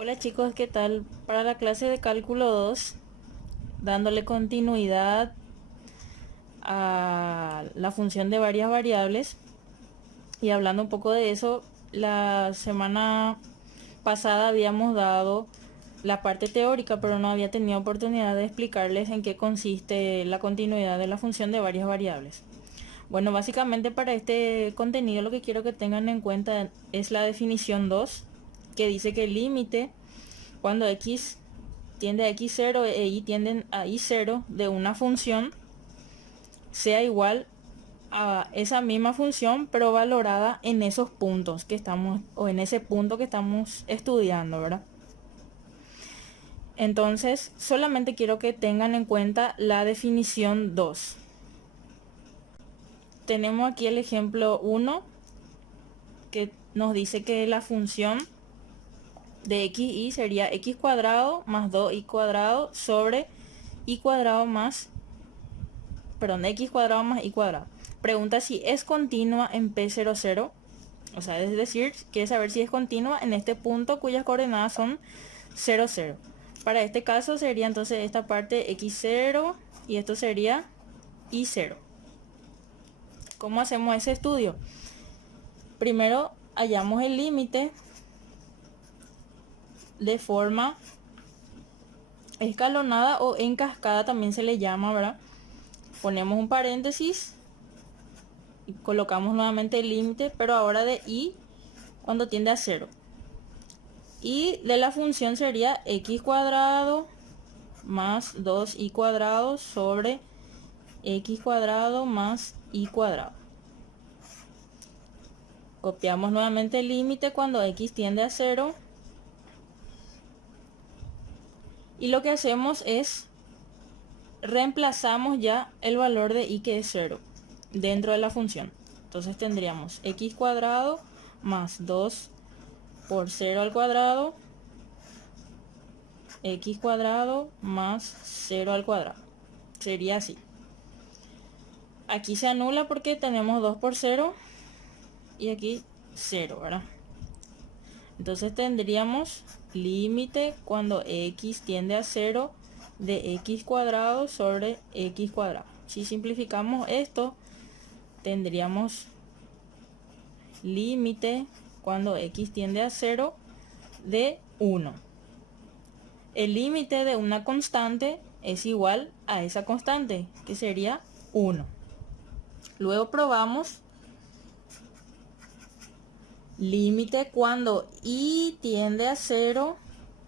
Hola chicos, ¿qué tal? Para la clase de cálculo 2, dándole continuidad a la función de varias variables y hablando un poco de eso, la semana pasada habíamos dado la parte teórica, pero no había tenido oportunidad de explicarles en qué consiste la continuidad de la función de varias variables. Bueno, básicamente para este contenido lo que quiero que tengan en cuenta es la definición 2, que dice que el límite cuando x tiende a x0 e y tienden a y0 de una función sea igual a esa misma función pero valorada en esos puntos que estamos o en ese punto que estamos estudiando, ¿verdad? Entonces solamente quiero que tengan en cuenta la definición 2. Tenemos aquí el ejemplo 1 que nos dice que la función de x y sería x cuadrado más 2y cuadrado sobre y cuadrado más x cuadrado más y cuadrado. Pregunta si es continua en P00, o sea, es decir, quiere saber si es continua en este punto cuyas coordenadas son 0, 0. Para este caso sería entonces esta parte x0 y esto sería y0. ¿Cómo hacemos ese estudio? Primero hallamos el límite de forma escalonada o en cascada también se le llama, ¿verdad? Ponemos un paréntesis y colocamos nuevamente el límite, pero ahora de y cuando tiende a 0. Y de la función sería x cuadrado más 2y cuadrado sobre x cuadrado más y cuadrado. Copiamos nuevamente el límite cuando x tiende a 0. Y lo que hacemos es reemplazamos ya el valor de y que es 0 dentro de la función. Entonces tendríamos x cuadrado más 2 por 0 al cuadrado, x cuadrado más 0 al cuadrado. Sería así. Aquí se anula porque tenemos 2 por 0 y aquí 0, ¿verdad? Entonces tendríamos límite cuando x tiende a 0 de x cuadrado sobre x cuadrado. Si simplificamos esto, tendríamos límite cuando x tiende a 0 de 1. El límite de una constante es igual a esa constante, que sería 1. Luego probamos límite cuando y tiende a 0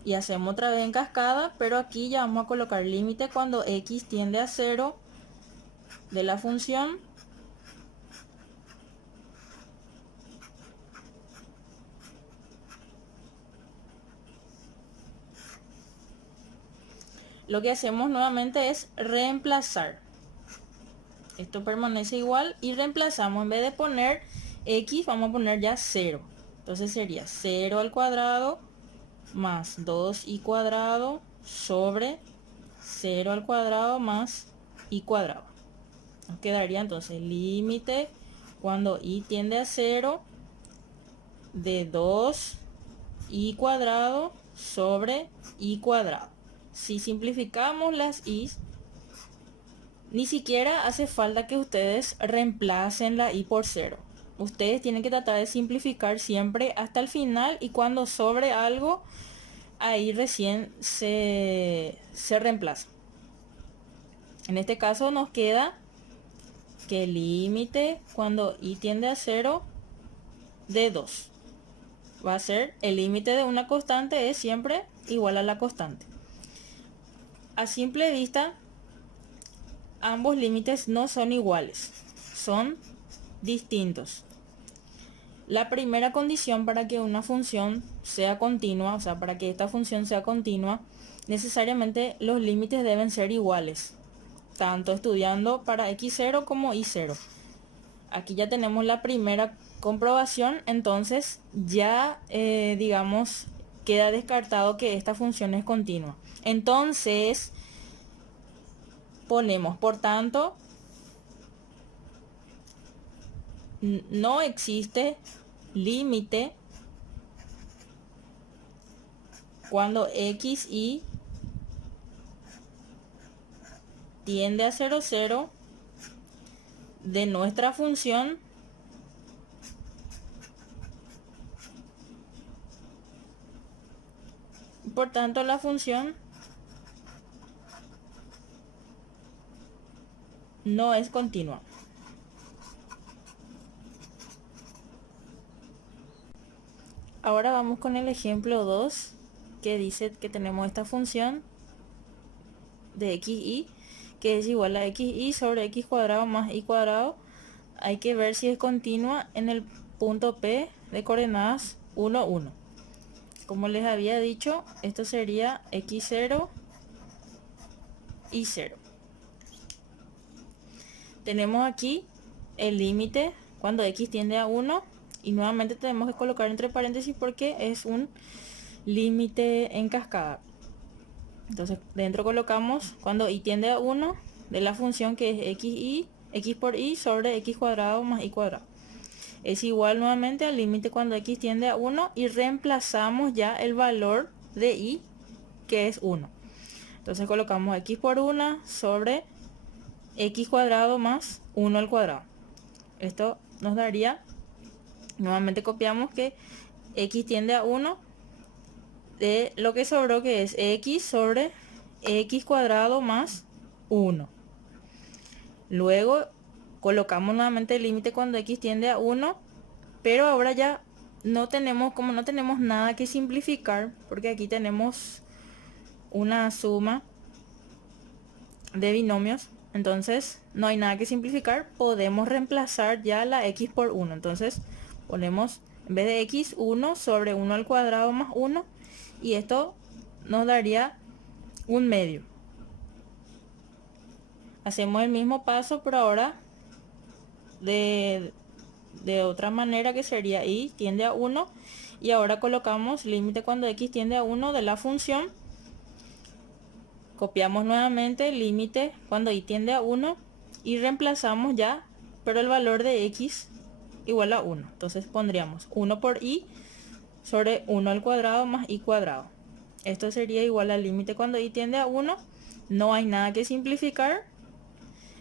y hacemos otra vez en cascada, pero aquí ya vamos a colocar límite cuando x tiende a 0 de la función lo que hacemos nuevamente es reemplazar. Esto permanece igual y reemplazamos. En vez de poner x, vamos a poner ya 0. Entonces sería 0 al cuadrado más 2y cuadrado sobre 0 al cuadrado más y cuadrado. Nos quedaría entonces límite cuando y tiende a 0 de 2y cuadrado sobre y cuadrado. Si simplificamos las y, ni siquiera hace falta que ustedes reemplacen la y por 0. Ustedes tienen que tratar de simplificar siempre hasta el final y cuando sobre algo, ahí recién se reemplaza. En este caso nos queda que el límite cuando y tiende a 0 de 2 va a ser el límite de una constante es siempre igual a la constante. A simple vista, ambos límites no son iguales, son distintos. La primera condición para que una función sea continua, o sea, para que esta función sea continua, necesariamente los límites deben ser iguales, tanto estudiando para x0 como y0. Aquí ya tenemos la primera comprobación, entonces ya digamos queda descartado que esta función es continua. Entonces ponemos, por tanto, no existe límite cuando x y tiende a 0, 0 de nuestra función por tanto la función no es continua. Ahora vamos con el ejemplo 2 que dice que tenemos esta función de xy que es igual a xy sobre x cuadrado más y cuadrado. Hay que ver si es continua en el punto P de coordenadas 1, 1. Como les había dicho, esto sería x0 y 0. Tenemos aquí el límite cuando x tiende a 1 y nuevamente tenemos que colocar entre paréntesis porque es un límite en cascada. Entonces dentro colocamos cuando y tiende a 1 de la función que es x por y sobre x cuadrado más y cuadrado. Es igual nuevamente al límite cuando x tiende a 1 y reemplazamos ya el valor de y que es 1. Entonces colocamos x por 1 sobre x cuadrado más 1 al cuadrado. Esto nos daría, nuevamente copiamos que x tiende a 1 de lo que sobró que es x sobre x cuadrado más 1. Luego colocamos nuevamente el límite cuando x tiende a 1, pero ahora ya no tenemos, como no tenemos nada que simplificar, porque aquí tenemos una suma de binomios, entonces no hay nada que simplificar, podemos reemplazar ya la x por 1. Entonces ponemos en vez de x 1 sobre 1 al cuadrado más 1 y esto nos daría un medio. Hacemos el mismo paso pero ahora de otra manera, que sería y tiende a 1 y ahora colocamos límite cuando x tiende a 1 de la función. Copiamos nuevamente el límite cuando y tiende a 1 y reemplazamos ya, pero el valor de x igual a 1. Entonces pondríamos 1 por y sobre 1 al cuadrado más y cuadrado. Esto sería igual al límite cuando y tiende a 1. No hay nada que simplificar.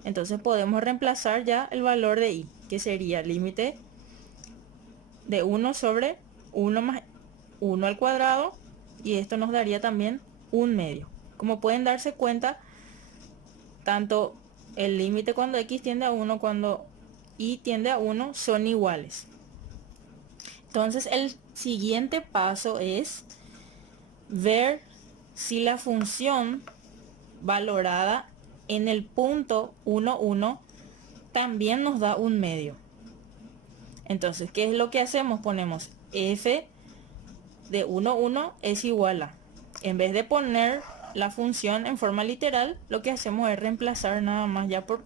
Entonces podemos reemplazar ya el valor de y, que sería límite de 1 sobre 1 más 1 al cuadrado. Y esto nos daría también un medio. Como pueden darse cuenta, tanto el límite cuando x tiende a 1 cuando y tiende a 1 son iguales. Entonces el siguiente paso es ver si la función valorada en el punto 1, 1 también nos da un medio. Entonces, ¿qué es lo que hacemos? Ponemos f de 1, 1 es igual a, en vez de poner la función en forma literal, lo que hacemos es reemplazar nada más ya por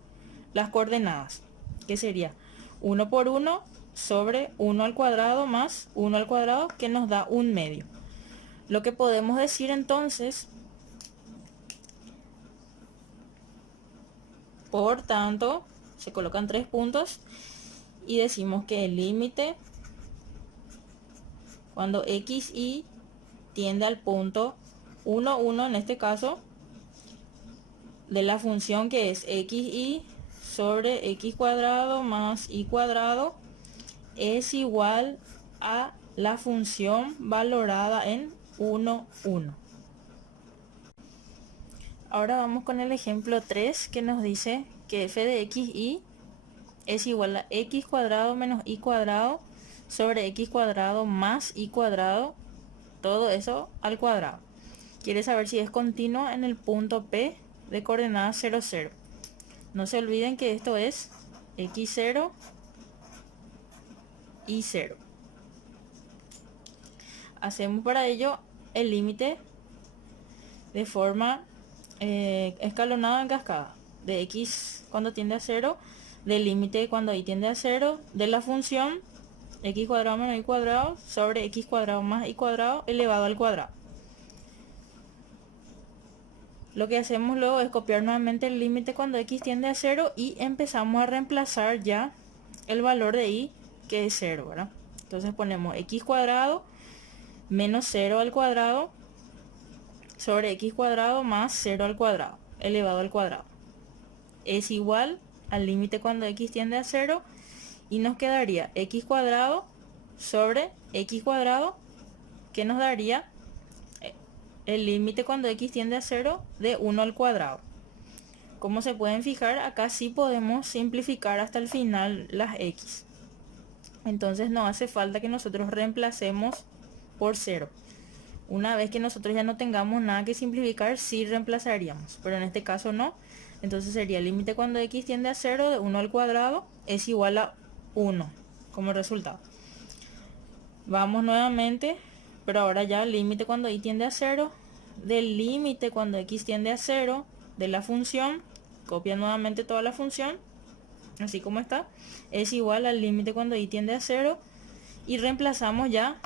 las coordenadas, que sería 1 por 1 sobre 1 al cuadrado más 1 al cuadrado, que nos da un medio. Lo que podemos decir entonces, por tanto, se colocan 3 puntos y decimos que el límite cuando x y tiende al punto 1, 1 en este caso, de la función que es xy sobre x cuadrado más y cuadrado es igual a la función valorada en 1, 1. Ahora vamos con el ejemplo 3 que nos dice que f de xy es igual a x cuadrado menos y cuadrado sobre x cuadrado más y cuadrado, todo eso al cuadrado. Quiere saber si es continuo en el punto P de coordenadas 0, 0. No se olviden que esto es x0 y 0. Hacemos para ello el límite de forma escalonada en cascada. De x cuando tiende a 0, del límite cuando y tiende a 0, de la función x cuadrado menos y cuadrado sobre x cuadrado más y cuadrado elevado al cuadrado. Lo que hacemos luego es copiar nuevamente el límite cuando x tiende a 0 y empezamos a reemplazar ya el valor de y, que es 0, ¿verdad? Entonces ponemos x cuadrado menos 0 al cuadrado sobre x cuadrado más 0 al cuadrado elevado al cuadrado es igual al límite cuando x tiende a 0 y nos quedaría x cuadrado sobre x cuadrado, que nos daría el límite cuando x tiende a 0 de 1 al cuadrado. Como se pueden fijar, acá sí podemos simplificar hasta el final las x. Entonces no hace falta que nosotros reemplacemos por 0. Una vez que nosotros ya no tengamos nada que simplificar, sí reemplazaríamos, pero en este caso no. Entonces sería el límite cuando x tiende a 0 de 1 al cuadrado es igual a 1 como resultado. Vamos nuevamente, pero ahora ya el límite cuando y tiende a 0 del límite cuando x tiende a 0 de la función, copia nuevamente toda la función así como está, es igual al límite cuando y tiende a 0 y reemplazamos ya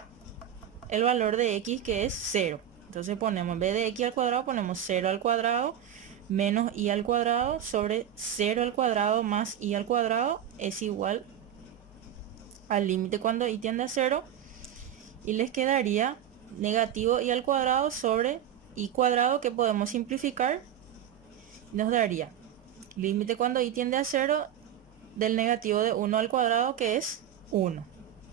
el valor de x, que es 0. Entonces ponemos, en vez de x al cuadrado, ponemos 0 al cuadrado menos y al cuadrado sobre 0 al cuadrado más y al cuadrado es igual al límite cuando y tiende a 0 y les quedaría negativo y al cuadrado sobre y cuadrado, que podemos simplificar, nos daría límite cuando y tiende a 0 del negativo de 1 al cuadrado, que es 1.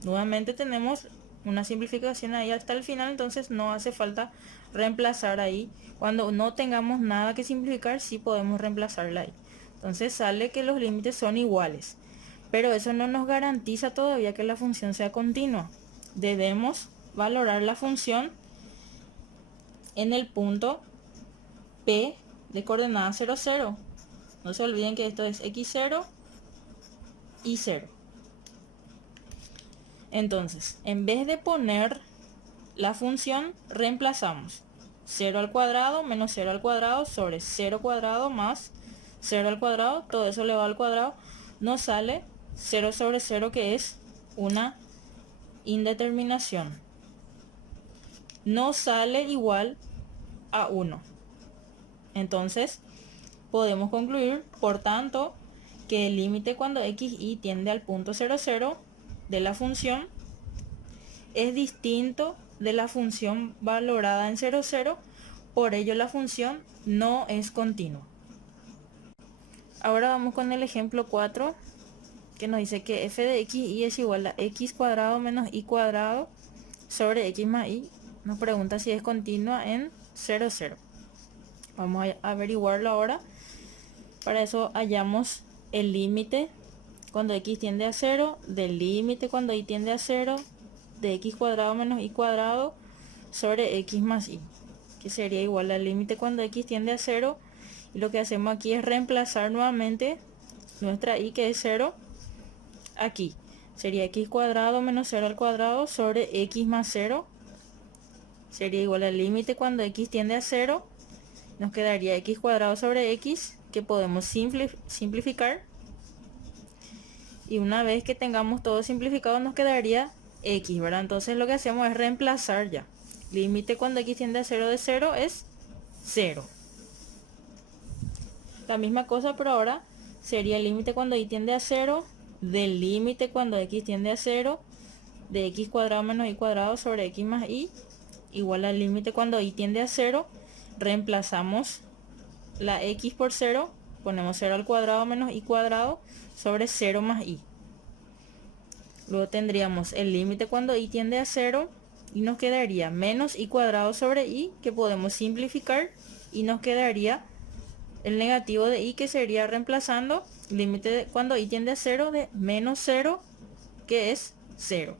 Nuevamente tenemos una simplificación ahí hasta el final, entonces no hace falta reemplazar ahí. Cuando no tengamos nada que simplificar, sí podemos reemplazarla ahí. Entonces sale que los límites son iguales, pero eso no nos garantiza todavía que la función sea continua. Debemos valorar la función en el punto P de coordenada 0, 0. No se olviden que esto es x0 y 0. Entonces, en vez de poner la función, reemplazamos 0 al cuadrado menos 0 al cuadrado sobre 0 cuadrado más 0 al cuadrado, todo eso elevado al cuadrado, nos sale 0 sobre 0, que es una indeterminación. No sale igual a 1. Entonces, podemos concluir, por tanto, que el límite cuando x y tiende al punto 0, 0 de la función es distinto de la función valorada en 0, 0, por ello la función no es continua. Ahora vamos con el ejemplo 4, que nos dice que f de x y es igual a x cuadrado menos y cuadrado sobre x más y. Nos pregunta si es continua en 0, 0. Vamos a averiguarlo ahora. Para eso hallamos el límite cuando x tiende a 0 del límite cuando y tiende a 0 de x cuadrado menos y cuadrado sobre x más y, que sería igual al límite cuando x tiende a 0, y lo que hacemos aquí es reemplazar nuevamente nuestra y, que es 0, aquí. Sería x cuadrado menos 0 al cuadrado sobre x más 0, sería igual al límite cuando x tiende a 0, nos quedaría x cuadrado sobre x, que podemos simplificar, y una vez que tengamos todo simplificado nos quedaría x, ¿verdad? Entonces lo que hacemos es reemplazar ya. Límite cuando x tiende a 0 de 0 es 0. La misma cosa, pero ahora sería el límite cuando y tiende a 0 del límite cuando x tiende a 0 de x cuadrado menos y cuadrado sobre x más y, igual al límite cuando y tiende a 0. Reemplazamos la x por 0, ponemos 0 al cuadrado menos y cuadrado sobre 0 más y. Luego tendríamos el límite cuando y tiende a 0 y nos quedaría menos y cuadrado sobre y, que podemos simplificar, y nos quedaría el negativo de y, que sería reemplazando límite cuando y tiende a 0 de menos 0, que es 0.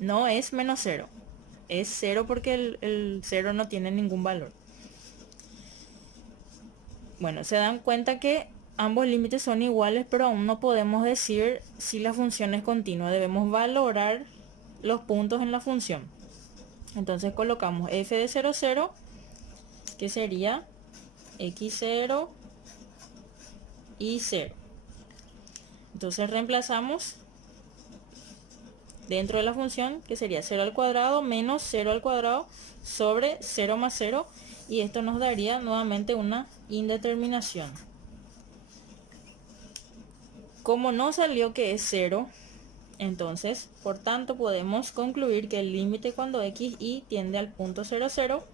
No es menos 0, es 0 porque el 0 no tiene ningún valor. Bueno, se dan cuenta que ambos límites son iguales, pero aún no podemos decir si la función es continua. Debemos valorar los puntos en la función. Entonces colocamos f de 0, 0, que sería x0 y 0. Entonces reemplazamos dentro de la función, que sería 0 al cuadrado menos 0 al cuadrado sobre 0 más 0, y esto nos daría nuevamente una indeterminación. Como no salió que es 0, entonces por tanto podemos concluir que el límite cuando x y tiende al punto 0, 0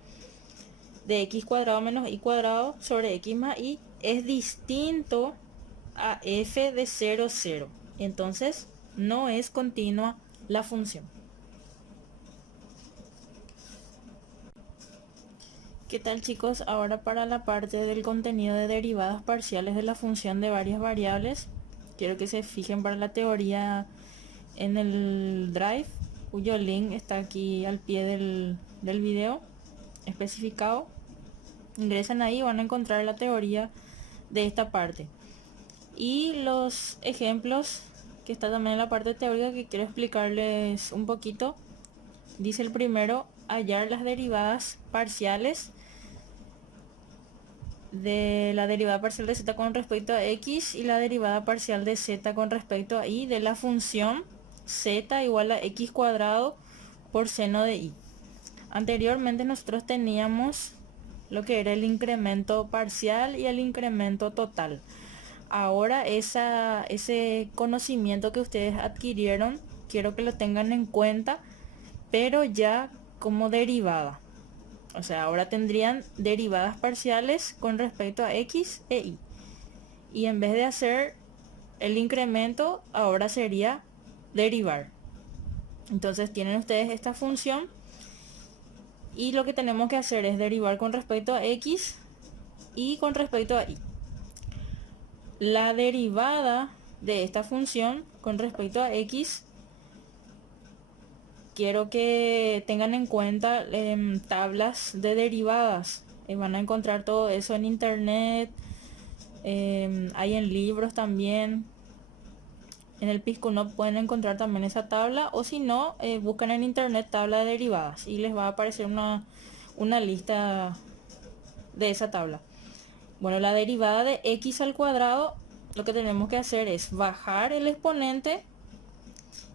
de x cuadrado menos y cuadrado sobre x más y es distinto a f de 0, 0. Entonces no es continua la función. ¿Qué tal, chicos? Ahora para la parte del contenido de derivadas parciales de la función de varias variables, quiero que se fijen para la teoría en el Drive, cuyo link está aquí al pie del video especificado. Ingresan ahí y van a encontrar la teoría de esta parte y los ejemplos que está también en la parte teórica que quiero explicarles un poquito. Dice el primero: hallar las derivadas parciales de la derivada parcial de z con respecto a x y la derivada parcial de z con respecto a y de la función z igual a x cuadrado por seno de y. Anteriormente nosotros teníamos lo que era el incremento parcial y el incremento total. Ahora ese conocimiento que ustedes adquirieron, quiero que lo tengan en cuenta, pero ya como derivada. O sea, ahora tendrían derivadas parciales con respecto a x e y. Y en vez de hacer el incremento, ahora sería derivar. Entonces tienen ustedes esta función y lo que tenemos que hacer es derivar con respecto a x y con respecto a y. La derivada de esta función con respecto a x, quiero que tengan en cuenta tablas de derivadas. Van a encontrar todo eso en internet, hay en libros también. En el Piskunov pueden encontrar también esa tabla, o si no, buscan en internet tabla de derivadas y les va a aparecer una lista de esa tabla. Bueno, la derivada de x al cuadrado, lo que tenemos que hacer es bajar el exponente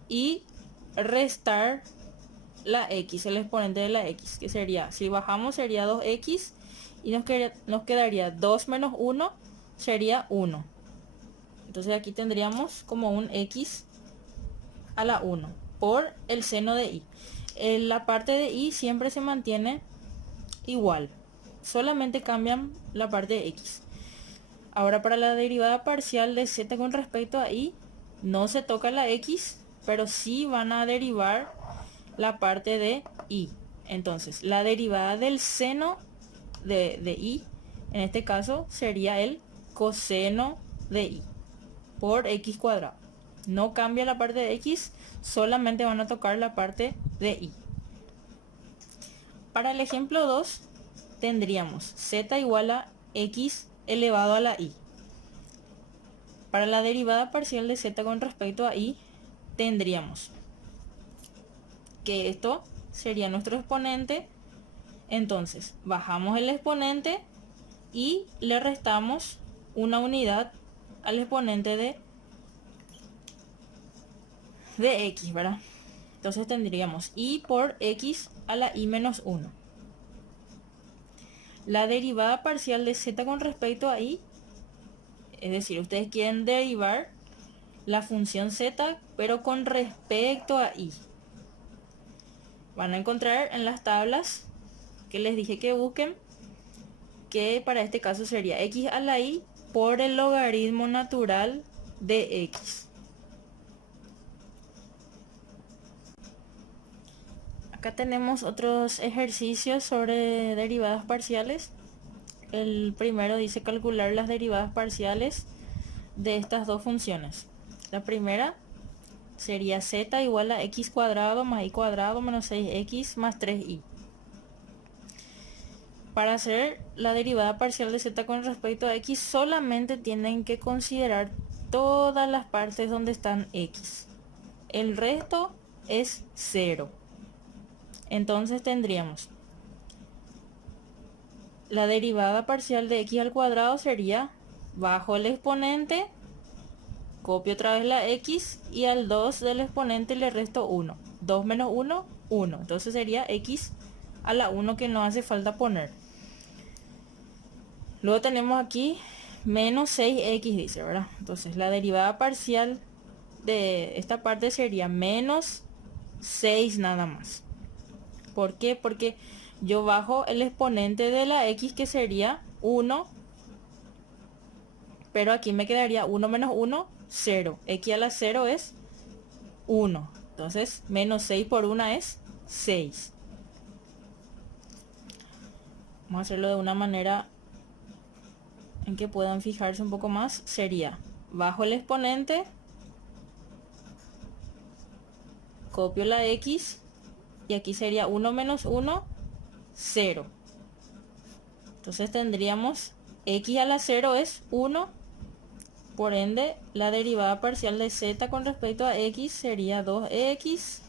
y restar la x, el exponente de la x, que sería, si bajamos sería 2x y nos quedaría 2 menos 1 sería 1. Entonces aquí tendríamos como un x a la 1 por el seno de y. La parte de y siempre se mantiene igual, solamente cambian la parte de x. Ahora para la derivada parcial de z con respecto a y, no se toca la x, pero sí van a derivar la parte de y. Entonces la derivada del seno de y, en este caso sería el coseno de y por x cuadrado. No cambia la parte de x, solamente van a tocar la parte de y. Para el ejemplo 2 tendríamos z igual a x elevado a la y. Para la derivada parcial de z con respecto a y, tendríamos que esto sería nuestro exponente. Entonces bajamos el exponente y le restamos una unidad al exponente de x, ¿verdad? Entonces tendríamos y por x a la y menos 1. La derivada parcial de z con respecto a y, es decir, ustedes quieren derivar la función z, pero con respecto a y. Van a encontrar en las tablas que les dije que busquen, que para este caso sería x a la y por el logaritmo natural de x. Acá tenemos otros ejercicios sobre derivadas parciales. El primero dice calcular las derivadas parciales de estas dos funciones. La primera sería z igual a x cuadrado más y cuadrado menos 6x más 3y. Para hacer la derivada parcial de z con respecto a x, solamente tienen que considerar todas las partes donde están x. El resto es 0. Entonces tendríamos la derivada parcial de x al cuadrado sería, bajo el exponente, copio otra vez la x y al 2 del exponente le resto 1. 2 menos 1, 1. Entonces sería x a la 1, que no hace falta poner. Luego tenemos aquí menos 6x, dice, ¿verdad? Entonces la derivada parcial de esta parte sería menos 6 nada más. ¿Por qué? Porque yo bajo el exponente de la x, que sería 1, pero aquí me quedaría 1 menos 1, 0. X a la 0 es 1. Entonces, menos 6 por 1 es 6. Vamos a hacerlo de una manera en que puedan fijarse un poco más. Sería, bajo el exponente, copio la x, y aquí sería 1 menos 1, 0. Entonces tendríamos x a la 0 es 1, por ende la derivada parcial de z con respecto a x sería 2x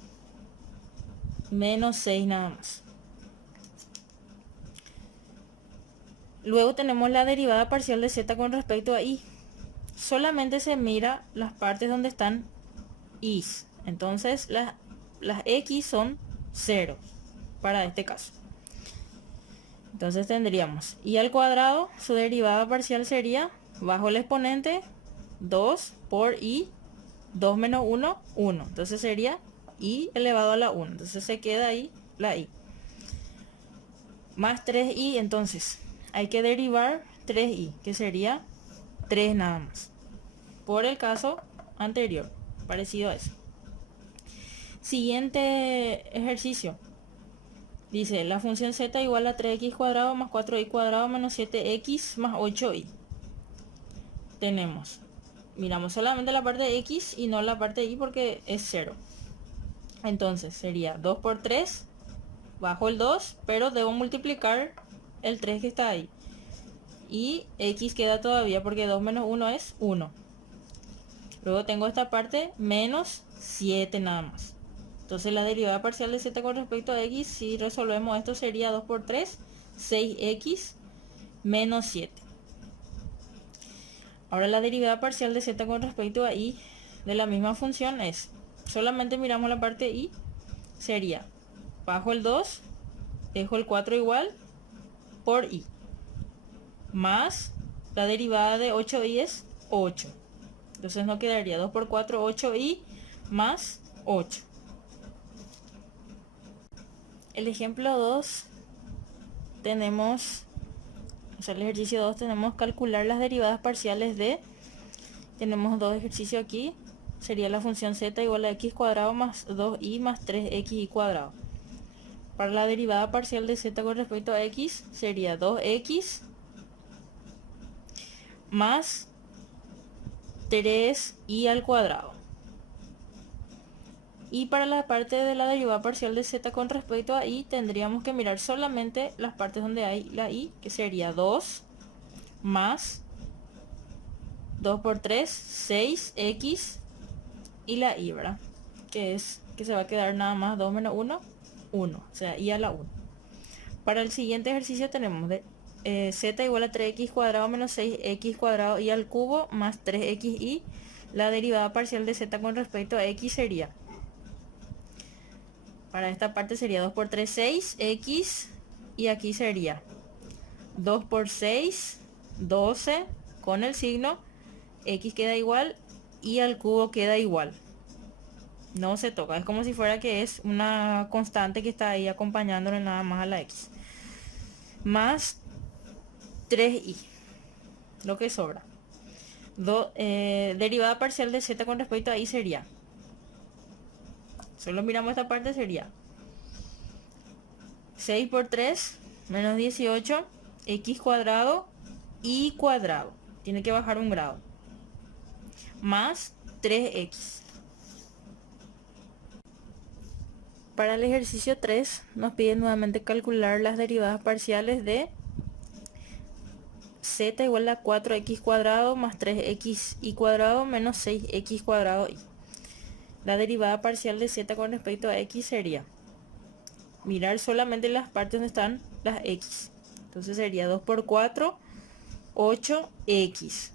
menos 6 nada más. Luego tenemos la derivada parcial de z con respecto a y. Solamente se mira las partes donde están i's. Entonces las x son 0 para este caso. Entonces tendríamos y al cuadrado, su derivada parcial sería, bajo el exponente, 2 por y, 2 menos 1, 1. Entonces sería y elevado a la 1. Entonces se queda ahí la y. Más 3y, entonces hay que derivar 3y, que sería 3 nada más. Por el caso anterior, parecido a eso. Siguiente ejercicio. Dice, la función z igual a 3x cuadrado más 4y cuadrado menos 7x más 8y. Tenemos, miramos solamente la parte de x y no la parte de y porque es 0. Entonces sería 2 por 3, bajo el 2, pero debo multiplicar el 3 que está ahí. Y x queda todavía porque 2 menos 1 es 1. Luego tengo esta parte menos 7 nada más. Entonces la derivada parcial de z con respecto a x, si resolvemos esto, sería 2 por 3, 6x menos 7. Ahora la derivada parcial de z con respecto a y de la misma función es, solamente miramos la parte y, sería bajo el 2, dejo el 4 igual, por y, más la derivada de 8y es 8. Entonces nos quedaría 2 por 4, 8y más 8. El ejemplo 2 tenemos, o sea, el ejercicio 2 tenemos calcular las derivadas parciales de, tenemos dos ejercicios aquí, sería la función z igual a x cuadrado más 2y más 3xy cuadrado. Para la derivada parcial de z con respecto a x sería 2x más 3y al cuadrado. Y para la parte de la derivada parcial de z con respecto a y, tendríamos que mirar solamente las partes donde hay la y, que sería 2 más 2 por 3, 6x y la y, ¿verdad? Que es que se va a quedar nada más 2 menos 1, 1, o sea, y a la 1. Para el siguiente ejercicio tenemos de z igual a 3x cuadrado menos 6x cuadrado y al cubo más 3xy. La derivada parcial de z con respecto a x sería, para esta parte sería 2 por 3, 6x, y aquí sería 2 por 6, 12, con el signo, x queda igual y al cubo queda igual. No se toca, es como si fuera que es una constante que está ahí acompañándole nada más a la x. Más 3y, lo que sobra. Derivada parcial de z con respecto a y sería, solo miramos esta parte, sería 6 por 3 menos 18 x cuadrado y cuadrado, tiene que bajar un grado, más 3x. Para el ejercicio 3 nos pide nuevamente calcular las derivadas parciales de z igual a 4x cuadrado más 3xy cuadrado menos 6x cuadrado y. La derivada parcial de z con respecto a x sería, mirar solamente las partes donde están las x. Entonces sería 2 por 4, 8x.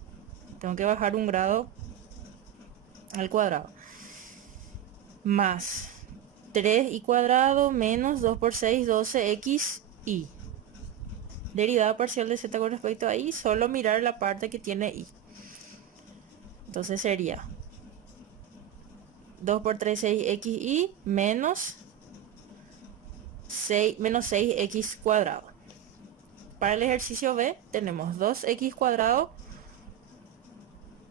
Tengo que bajar un grado al cuadrado. Más 3y cuadrado menos 2 por 6, 12xy. Derivada parcial de z con respecto a y, solo mirar la parte que tiene y. Entonces sería 2 por 3, 6xy menos menos 6x cuadrado. Para el ejercicio B tenemos 2x cuadrado.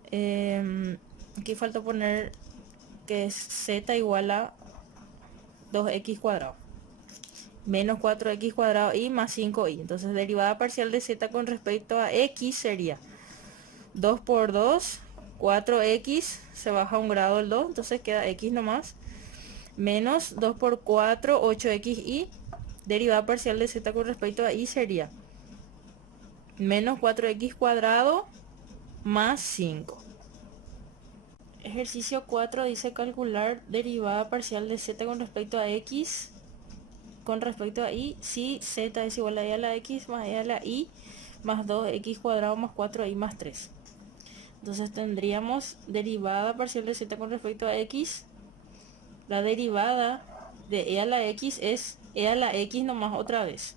Aquí falta poner que es z igual a 2x cuadrado menos 4x cuadrado y más 5y. Entonces derivada parcial de z con respecto a x sería 2 por 2, 4x, se baja un grado el 2, entonces queda x nomás, menos 2 por 4, 8xy. Derivada parcial de z con respecto a y sería menos 4x cuadrado más 5. Ejercicio 4 dice calcular derivada parcial de z con respecto a x con respecto a y si z es igual a y a la x más y a la y más 2x cuadrado más 4y más 3. Entonces tendríamos derivada parcial de z con respecto a x. La derivada de e a la x es e a la x nomás otra vez.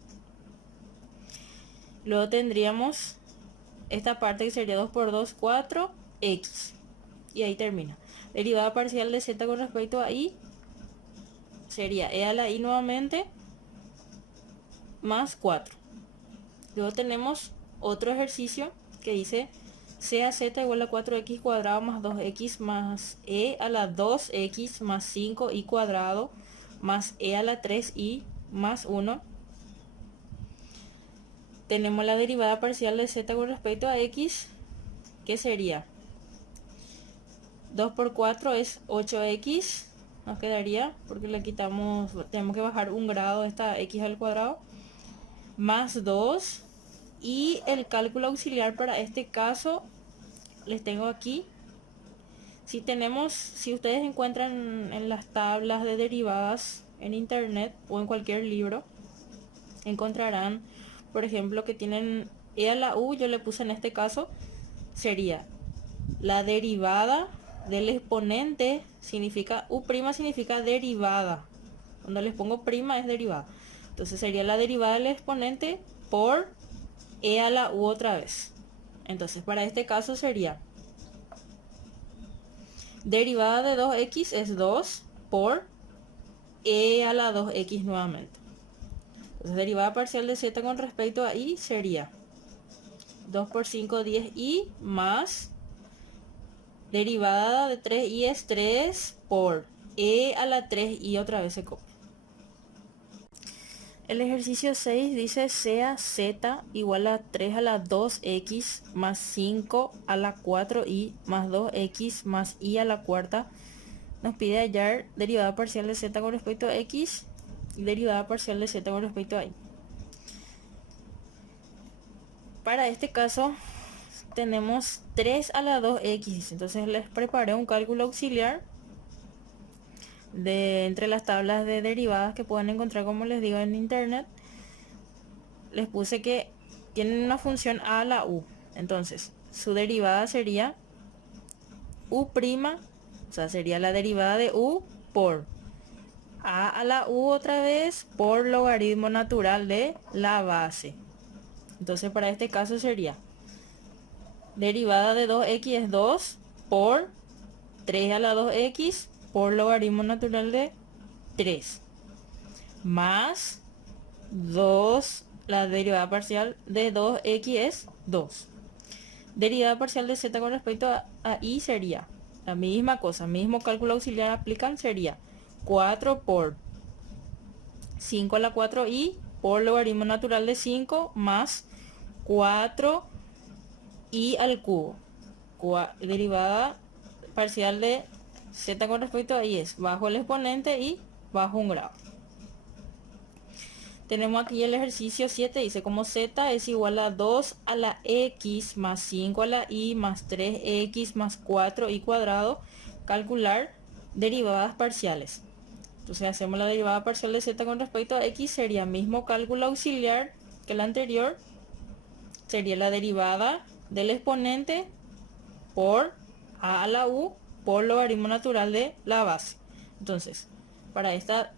Luego tendríamos esta parte que sería 2 por 2, 4x. Y ahí termina. Derivada parcial de z con respecto a y sería e a la y nuevamente más 4. Luego tenemos otro ejercicio que dice c a z igual a 4x cuadrado más 2x más e a la 2x más 5y cuadrado más e a la 3y más 1. Tenemos la derivada parcial de z con respecto a x, que sería 2 por 4 es 8x, nos quedaría, porque le quitamos, tenemos que bajar un grado esta x al cuadrado, más 2, y el cálculo auxiliar para este caso les tengo aquí. Si ustedes encuentran en las tablas de derivadas en internet o en cualquier libro, encontrarán, por ejemplo, que tienen e a la u. Yo le puse en este caso, sería la derivada del exponente, significa u' significa derivada. Cuando les pongo prima es derivada. Entonces sería la derivada del exponente por e a la u otra vez. Entonces para este caso sería derivada de 2x es 2 por e a la 2x nuevamente. Entonces derivada parcial de z con respecto a y sería 2 por 5, 10y más derivada de 3y es 3 por e a la 3y otra vez se copia. El ejercicio 6 dice sea z igual a 3 a la 2x más 5 a la 4y más 2x más y a la cuarta. Nos pide hallar derivada parcial de z con respecto a x y derivada parcial de z con respecto a y. Para este caso tenemos 3 a la 2x, entonces les preparé un cálculo auxiliar de entre las tablas de derivadas que pueden encontrar, como les digo, en internet. Les puse que tienen una función a la u, entonces su derivada sería u', o sea, sería la derivada de u por a la u otra vez por logaritmo natural de la base. Entonces para este caso sería derivada de 2x es 2 por 3 a la 2x por logaritmo natural de 3 más 2, la derivada parcial de 2x es 2. Derivada parcial de z con respecto a y sería la misma cosa, mismo cálculo auxiliar aplican, sería 4 por 5 a la 4y por logaritmo natural de 5 más 4 y al cubo. Derivada parcial de z con respecto a y es bajo el exponente y bajo un grado. Tenemos aquí el ejercicio 7, dice como z es igual a 2 a la x más 5 a la y más 3x más 4y cuadrado, calcular derivadas parciales. Entonces hacemos la derivada parcial de z con respecto a x, sería mismo cálculo auxiliar que el anterior, sería la derivada del exponente por a la u por logaritmo natural de la base. Entonces para esta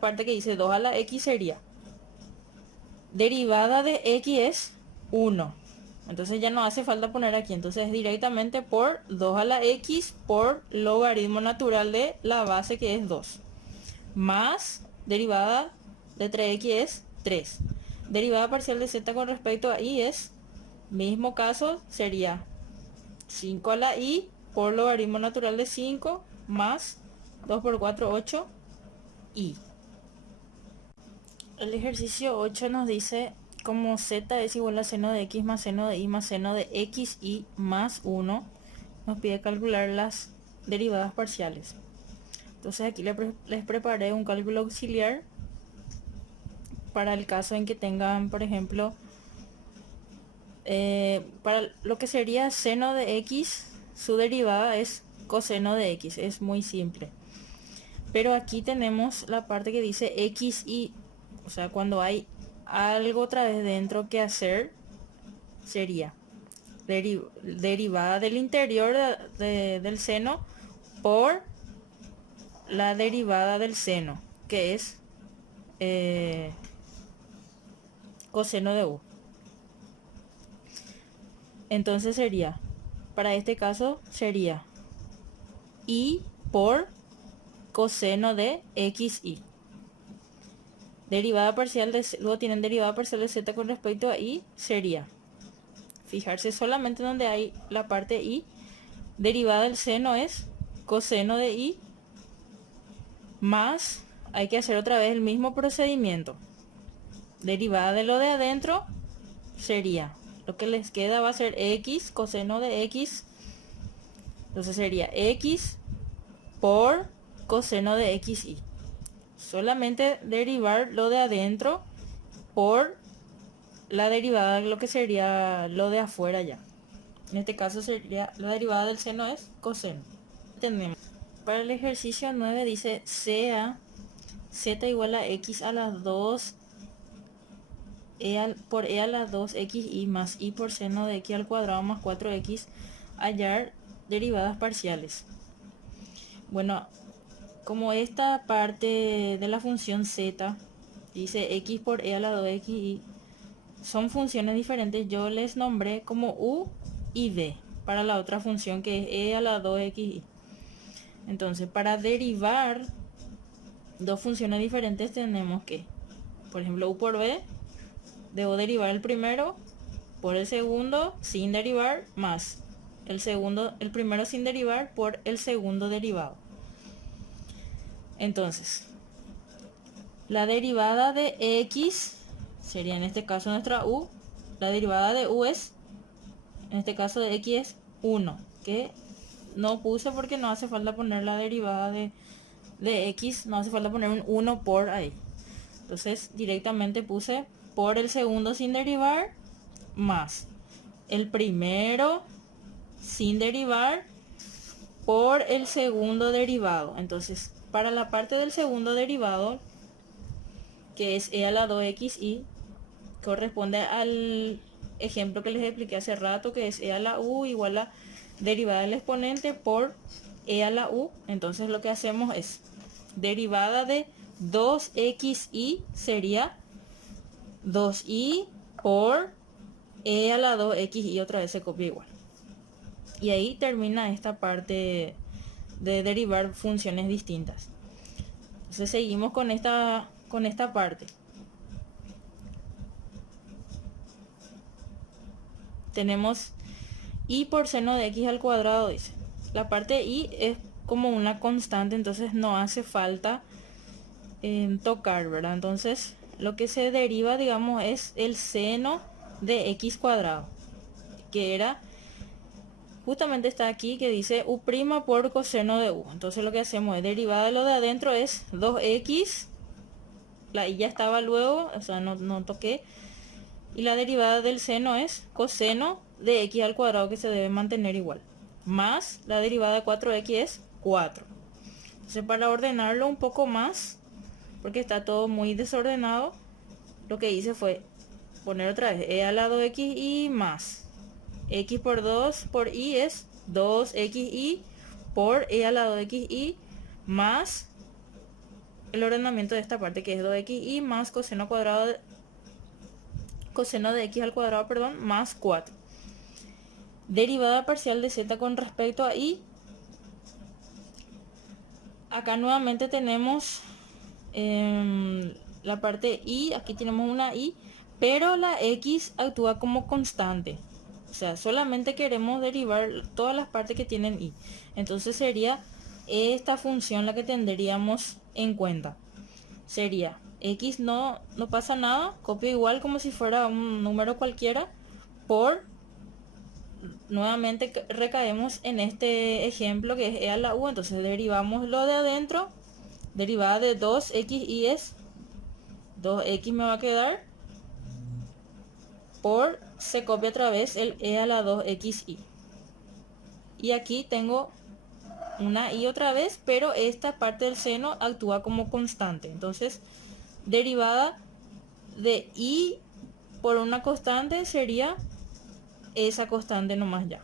parte que dice 2 a la x sería derivada de x es 1. Entonces ya no hace falta poner aquí, entonces directamente por 2 a la x por logaritmo natural de la base que es 2 más derivada de 3x es 3. Derivada parcial de z con respecto a y es, mismo caso, sería 5 a la y por logaritmo natural de 5 más 2 por 4, 8 y. El ejercicio 8 nos dice, como z es igual a seno de x más seno de y más seno de x y más 1, nos pide calcular las derivadas parciales. Entonces aquí les preparé un cálculo auxiliar para el caso en que tengan, por ejemplo, para lo que sería seno de x, su derivada es coseno de x, es muy simple. Pero aquí tenemos la parte que dice x y, o sea, cuando hay algo otra vez dentro que hacer, sería derivada del interior del seno por la derivada del seno, que es coseno de u. Entonces sería, para este caso sería y por coseno de xy. Derivada parcial de, luego tienen derivada parcial de z con respecto a y, sería, fijarse solamente donde hay la parte y, derivada del seno es coseno de y, más, hay que hacer otra vez el mismo procedimiento. Derivada de lo de adentro sería, lo que les queda va a ser x, coseno de x, entonces sería x por coseno de xy. Solamente derivar lo de adentro por la derivada de lo que sería lo de afuera ya. En este caso sería la derivada del seno es coseno. Tenemos. Para el ejercicio 9 dice sea z igual a x a las 2 por e a las 2xy más y por seno de x al cuadrado más 4x, hallar derivadas parciales. Bueno, como esta parte de la función z dice x por e a la 2xy son funciones diferentes, yo les nombré como u y v para la otra función que es e a la 2xy. Entonces, para derivar dos funciones diferentes tenemos que, por ejemplo, u por v, debo derivar el primero por el segundo sin derivar, más el primero sin derivar por el segundo derivado. Entonces, la derivada de x sería en este caso nuestra u, la derivada de u es, en este caso de x es 1, que no puse porque no hace falta poner la derivada de x, no hace falta poner un 1 por ahí. Entonces directamente puse por el segundo sin derivar más el primero sin derivar por el segundo derivado. Entonces, para la parte del segundo derivado, que es e a la 2xy, corresponde al ejemplo que les expliqué hace rato, que es e a la u igual a derivada del exponente por e a la u. Entonces lo que hacemos es derivada de 2xy sería 2y por e a la 2xy, otra vez se copia igual. Y ahí termina esta parte de derivar funciones distintas. Entonces seguimos con esta parte. Tenemos y por seno de x al cuadrado, dice. La parte y es como una constante, entonces no hace falta tocar, ¿verdad? Entonces lo que se deriva, digamos, es el seno de x cuadrado, que era, justamente está aquí, que dice u' por coseno de u. Entonces lo que hacemos es derivada de lo de adentro es 2x, la y ya estaba luego, o sea, no toqué, y la derivada del seno es coseno de x al cuadrado, que se debe mantener igual, más la derivada de 4x es 4. Entonces, para ordenarlo un poco más, porque está todo muy desordenado, lo que hice fue poner otra vez e a la 2xy más x por 2 por y es 2xy por e a la 2xy más el ordenamiento de esta parte, que es 2xy más coseno cuadrado coseno de x al cuadrado, perdón, más 4. Derivada parcial de z con respecto a y. Acá nuevamente tenemos la parte y, aquí tenemos una y, pero la x actúa como constante. O sea, solamente queremos derivar todas las partes que tienen y. Entonces sería esta función la que tendríamos en cuenta. Sería x no pasa nada, copio igual como si fuera un número cualquiera, por, nuevamente recaemos en este ejemplo que es e a la u, entonces derivamos lo de adentro, derivada de 2xy es 2x me va a quedar, por se copia otra vez el e a la 2xy. Y aquí tengo una y otra vez, pero esta parte del seno actúa como constante. Entonces, derivada de y por una constante sería esa constante nomás ya.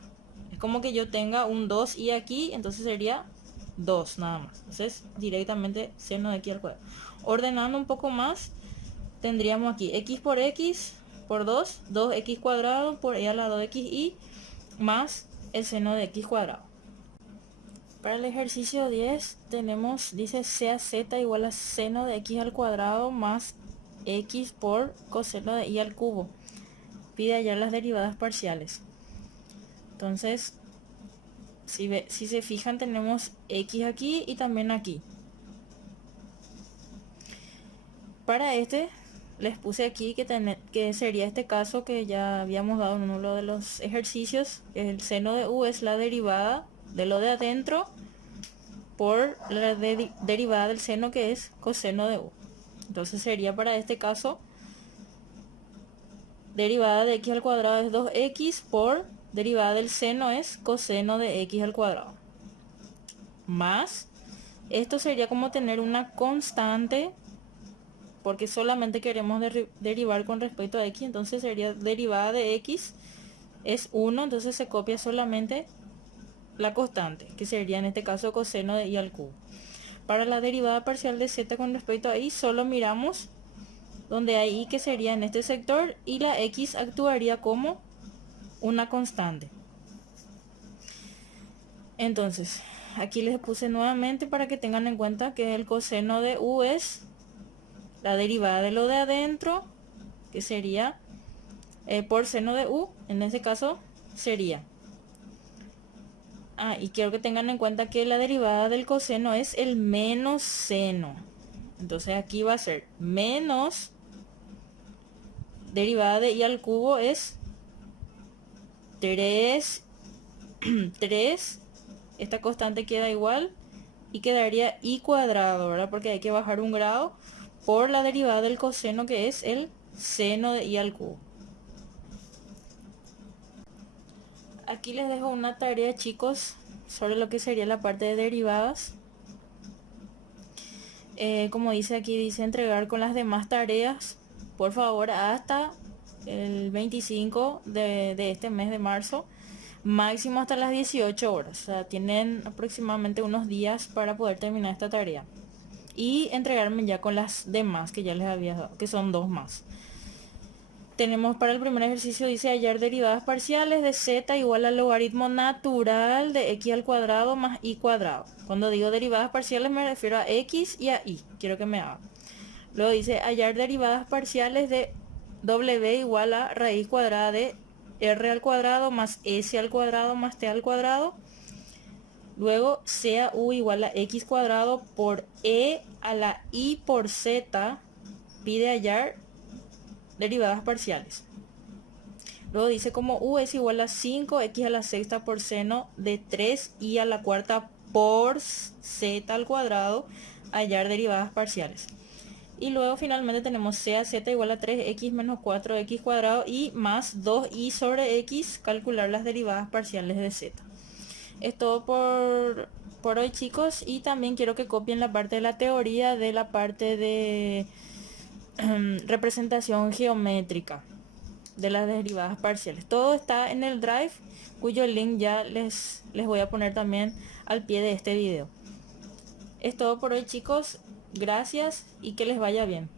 Es como que yo tenga un 2y aquí, entonces sería 2 nada más. Entonces, directamente seno de x al cuadrado. Ordenando un poco más, tendríamos aquí x por x por 2, 2x cuadrado por e a la 2xy más el seno de x cuadrado. Para el ejercicio 10 tenemos, dice sea z igual a seno de x al cuadrado más x por coseno de y al cubo. Pide hallar las derivadas parciales. Entonces, si se fijan, tenemos x aquí y también aquí. Para este les puse aquí que sería este caso que ya habíamos dado en uno de los ejercicios. El seno de u es la derivada de lo de adentro por la derivada del seno, que es coseno de u. Entonces sería para este caso derivada de x al cuadrado es 2x por derivada del seno es coseno de x al cuadrado. Más, esto sería como tener una constante, porque solamente queremos derivar con respecto a x, entonces sería derivada de x es 1, entonces se copia solamente la constante, que sería en este caso coseno de y al cubo. Para la derivada parcial de z con respecto a y, solo miramos donde hay y, que sería en este sector, y la x actuaría como una constante. Entonces, aquí les puse nuevamente para que tengan en cuenta que el coseno de u es la derivada de lo de adentro, que sería por seno de u, en este caso sería. Y quiero que tengan en cuenta que la derivada del coseno es el menos seno. Entonces aquí va a ser menos derivada de y al cubo es 3. 3. Esta constante queda igual y quedaría y cuadrado, ¿verdad? Porque hay que bajar un grado por la derivada del coseno, que es el seno de y al cubo. Aquí les dejo una tarea, chicos, sobre lo que sería la parte de derivadas. Como dice aquí, dice entregar con las demás tareas, por favor, hasta el 25 de este mes de marzo, máximo hasta las 18 horas. O sea, tienen aproximadamente unos días para poder terminar esta tarea y entregarme ya con las demás que ya les había dado, que son 2 más. Tenemos para el primer ejercicio, dice hallar derivadas parciales de z igual al logaritmo natural de x al cuadrado más y cuadrado. Cuando digo derivadas parciales me refiero a x y a y, quiero que me hagan. Luego dice hallar derivadas parciales de w igual a raíz cuadrada de r al cuadrado más s al cuadrado más t al cuadrado. Luego sea u igual a x cuadrado por e a la y por z. Pide hallar derivadas parciales. Luego dice como u es igual a 5x a la sexta por seno de 3y a la cuarta por z al cuadrado, hallar derivadas parciales. Y luego finalmente tenemos c a z igual a 3x menos 4x cuadrado y más 2y sobre x, calcular las derivadas parciales de z. Es todo por hoy, chicos, y también quiero que copien la parte de la teoría de la parte de representación geométrica de las derivadas parciales. Todo está en el Drive, cuyo link ya les voy a poner también al pie de este video. Es todo por hoy, chicos. Gracias y que les vaya bien.